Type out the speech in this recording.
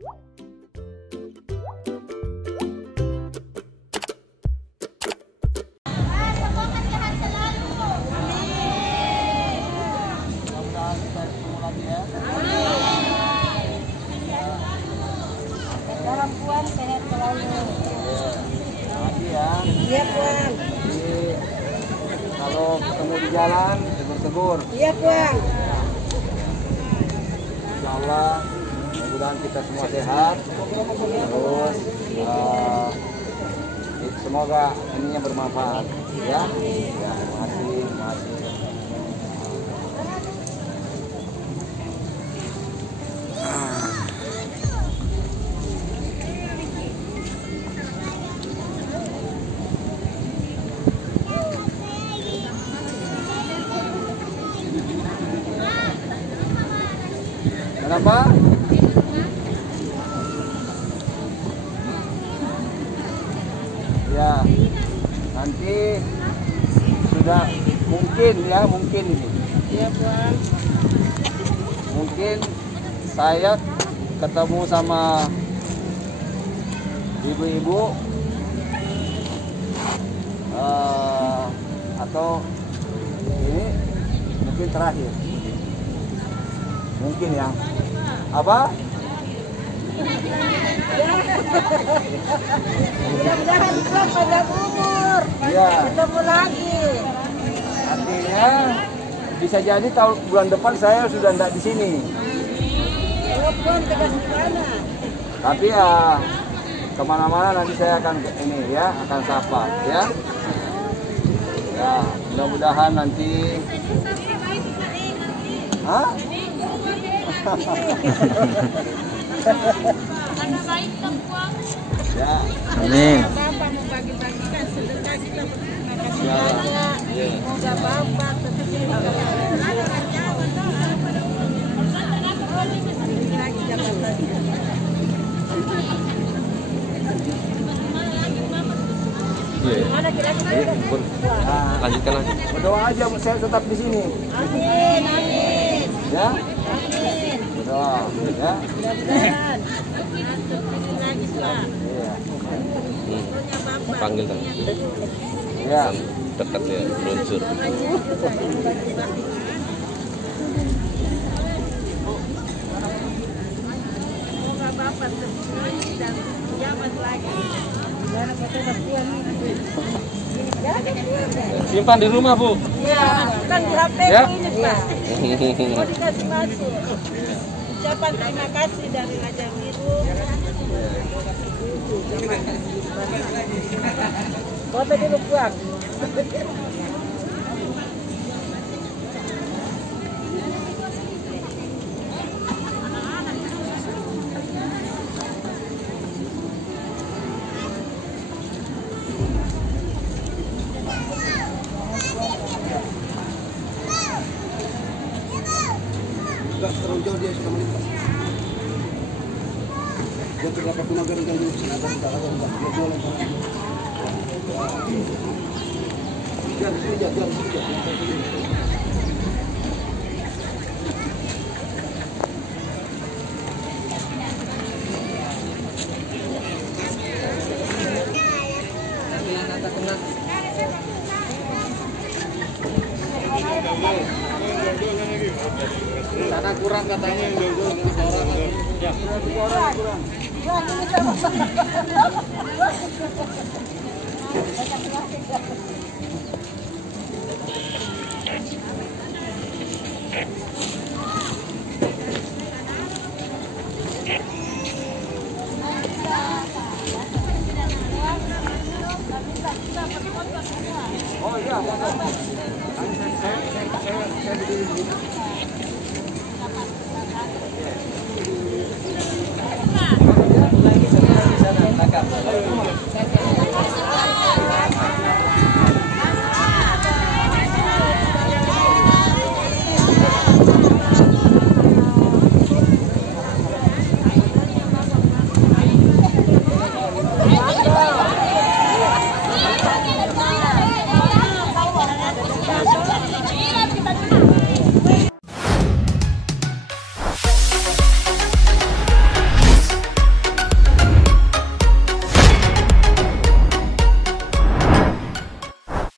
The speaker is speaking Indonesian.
Dalam Puan sehat selalu. Ya. Iya Puan. Jadi, kalau ketemu di jalan tegur-tegur. Iya Puan. Insya Allah mudah-mudahan kita semua sehat. Terus semoga ininya bermanfaat. Ya. Ya, terima kasih. Terima kasih. Kenapa? Ya, nanti sudah mungkin ini. Iya Puan. Mungkin saya ketemu sama ibu-ibu atau ini mungkin terakhir. Mungkin ya. Apa? Mudah-mudahan Puan panjang umur. Iya. Ketemu lagi. Artinya bisa jadi tahun bulan depan saya sudah tidak di sini. Oh Puan tegas di mana? Tapi ya kemana-mana nanti saya akan ini ya, akan sapa ya. Ya, mudah-mudahan nanti. Hah? Ya. Bapak Amin. mau bagi-bagikan sedekah kita makan Ya. banyak. Semoga Bapak tetap lagi jangan lagi. Mana kira-kira? Lanjutkan lagi. Berdoa aja saya tetap di sini. Amin, amin. Ya. Amin. Berdoa ya. Mudah-mudahan masuk ini lagi Pak. Iya. Pokoknya Bapak. Panggil kan Ya. dekat ya berunsur. Semoga Bapak terus dan jabat lagi. Jangan foto Puan ini. Simpan di rumah, Bu. Ya, kan di HP Ya. ini Pak. Mau dikasih masuk. Ucapan terima kasih dari Raja Biru. Foto dulu Puan. Enggak terlalu jauh dia sudah melintas. Dia terdapat tenaga dan ganggu sengaja tidak ada enggak dia boleh. Jangan sini jangan sini. Sana kurang katanya yang jauh-jauh orang. Ya. Kurang. Banyak